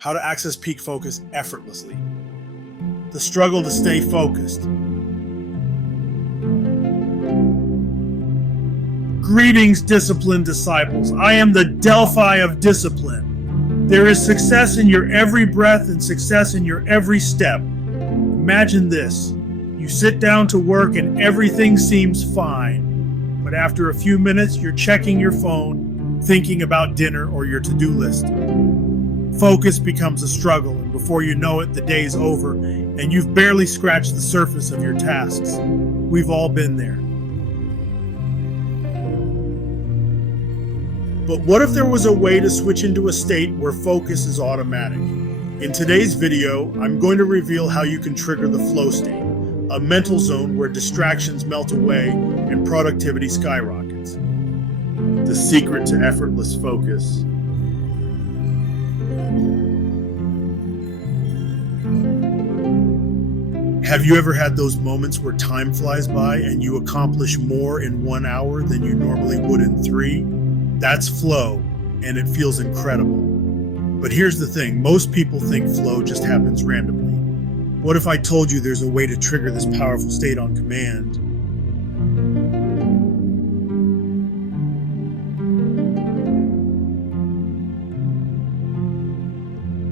How to access peak focus effortlessly. The struggle to stay focused. Greetings, disciplined disciples. I am the Delphi of discipline. There is success in your every breath and success in your every step. Imagine this. You sit down to work and everything seems fine. But after a few minutes, you're checking your phone, thinking about dinner or your to-do list. Focus becomes a struggle, and before you know it, the day's over, and you've barely scratched the surface of your tasks. We've all been there. But what if there was a way to switch into a state where focus is automatic? In today's video, I'm going to reveal how you can trigger the flow state, a mental zone where distractions melt away and productivity skyrockets. The secret to effortless focus. Have you ever had those moments where time flies by and you accomplish more in 1 hour than you normally would in 3? That's flow, and it feels incredible. But here's the thing, most people think flow just happens randomly. What if I told you there's a way to trigger this powerful state on command?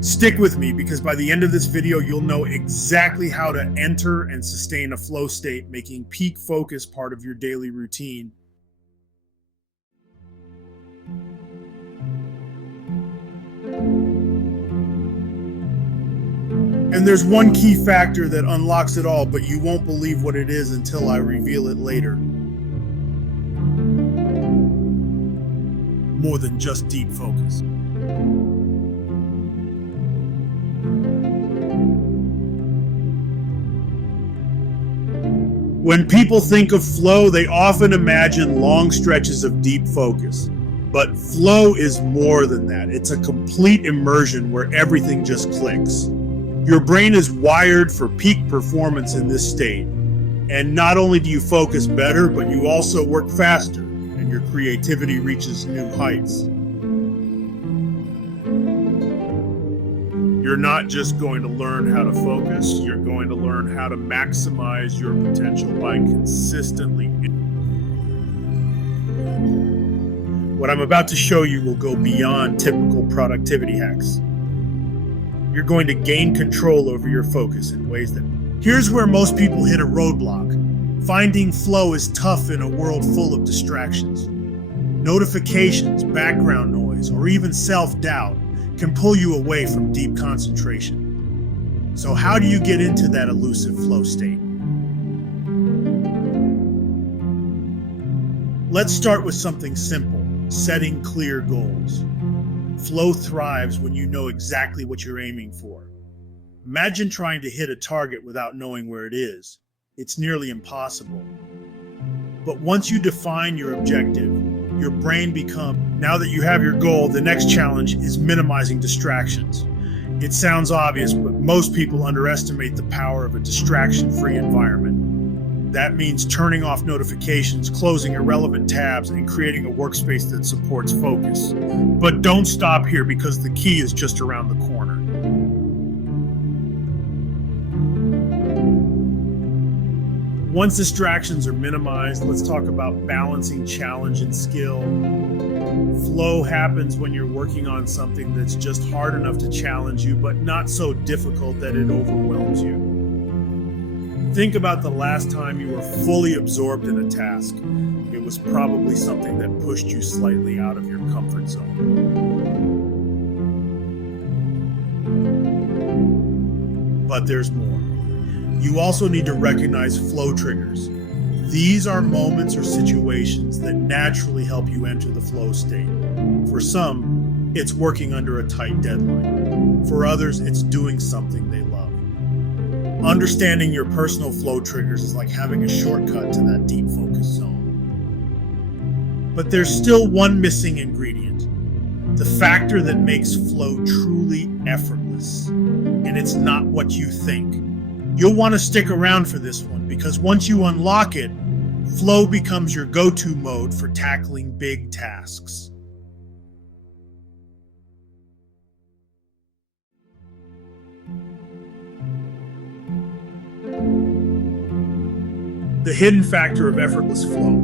Stick with me, because by the end of this video, you'll know exactly how to enter and sustain a flow state, making peak focus part of your daily routine. And there's one key factor that unlocks it all, but you won't believe what it is until I reveal it later. More than just deep focus. When people think of flow, they often imagine long stretches of deep focus. But flow is more than that. It's a complete immersion where everything just clicks. Your brain is wired for peak performance in this state. And not only do you focus better, but you also work faster, and your creativity reaches new heights. You're not just going to learn how to focus, you're going to learn how to maximize your potential by consistently. What I'm about to show you will go beyond typical productivity hacks. You're going to gain control over your focus in ways that... Here's where most people hit a roadblock. Finding flow is tough in a world full of distractions. Notifications, background noise, or even self-doubt can pull you away from deep concentration. So how do you get into that elusive flow state? Let's start with something simple, setting clear goals. Flow thrives when you know exactly what you're aiming for. Imagine trying to hit a target without knowing where it is. It's nearly impossible. But once you define your objective, your brain becomes, now that you have your goal, the next challenge is minimizing distractions. It sounds obvious, but most people underestimate the power of a distraction-free environment. That means turning off notifications, closing irrelevant tabs, and creating a workspace that supports focus. But don't stop here, because the key is just around the corner. Once distractions are minimized, let's talk about balancing challenge and skill. Flow happens when you're working on something that's just hard enough to challenge you, but not so difficult that it overwhelms you. Think about the last time you were fully absorbed in a task. It was probably something that pushed you slightly out of your comfort zone. But there's more. You also need to recognize flow triggers. These are moments or situations that naturally help you enter the flow state. For some, it's working under a tight deadline. For others, it's doing something they love. Understanding your personal flow triggers is like having a shortcut to that deep focus zone. But there's still one missing ingredient, the factor that makes flow truly effortless. And it's not what you think. You'll want to stick around for this one, because once you unlock it, flow becomes your go-to mode for tackling big tasks. The hidden factor of effortless flow.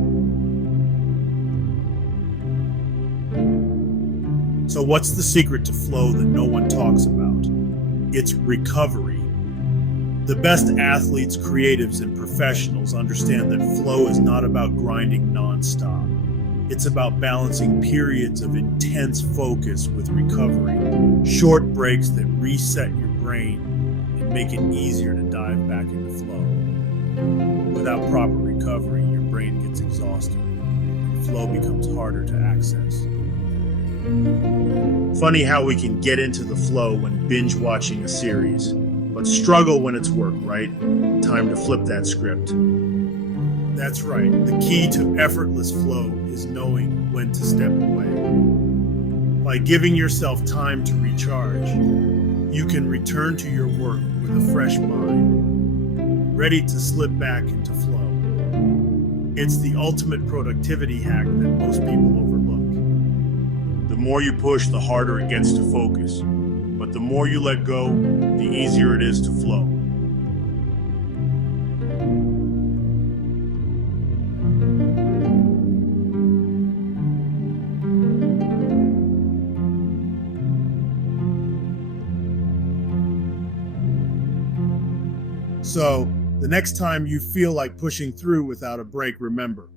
So what's the secret to flow that no one talks about? It's recovery. The best athletes, creatives, and professionals understand that flow is not about grinding nonstop. It's about balancing periods of intense focus with recovery, short breaks that reset your brain and make it easier to dive back into flow. Without proper recovery, your brain gets exhausted and flow becomes harder to access. Funny how we can get into the flow when binge watching a series, but struggle when it's work, right? Time to flip that script. That's right. The key to effortless flow is knowing when to step away. By giving yourself time to recharge, you can return to your work with a fresh mind, ready to slip back into flow. It's the ultimate productivity hack that most people overlook. The more you push, the harder it gets to focus. But the more you let go, the easier it is to flow. So, the next time you feel like pushing through without a break, remember,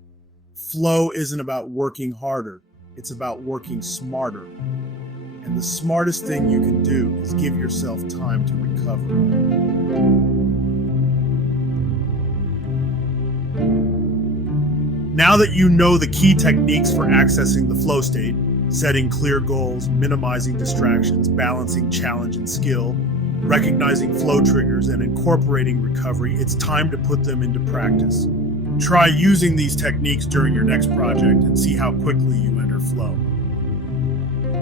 flow isn't about working harder, it's about working smarter. And the smartest thing you can do is give yourself time to recover. Now that you know the key techniques for accessing the flow state, setting clear goals, minimizing distractions, balancing challenge and skill, recognizing flow triggers, and incorporating recovery, it's time to put them into practice. Try using these techniques during your next project and see how quickly you enter flow.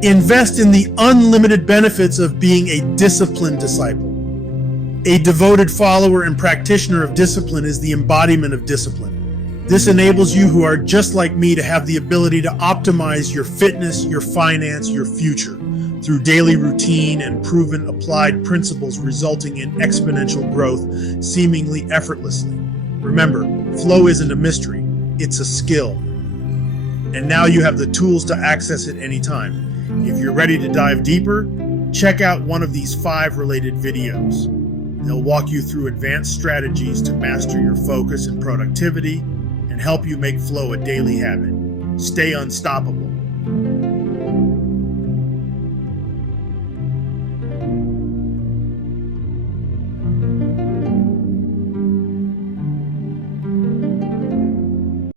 Invest in the unlimited benefits of being a disciplined disciple. A devoted follower and practitioner of discipline is the embodiment of discipline. This enables you who are just like me to have the ability to optimize your fitness, your finance, your future through daily routine and proven applied principles, resulting in exponential growth seemingly effortlessly. Remember, flow isn't a mystery, it's a skill. And now you have the tools to access it anytime. If you're ready to dive deeper, check out one of these 5 related videos. They'll walk you through advanced strategies to master your focus and productivity and help you make flow a daily habit. Stay unstoppable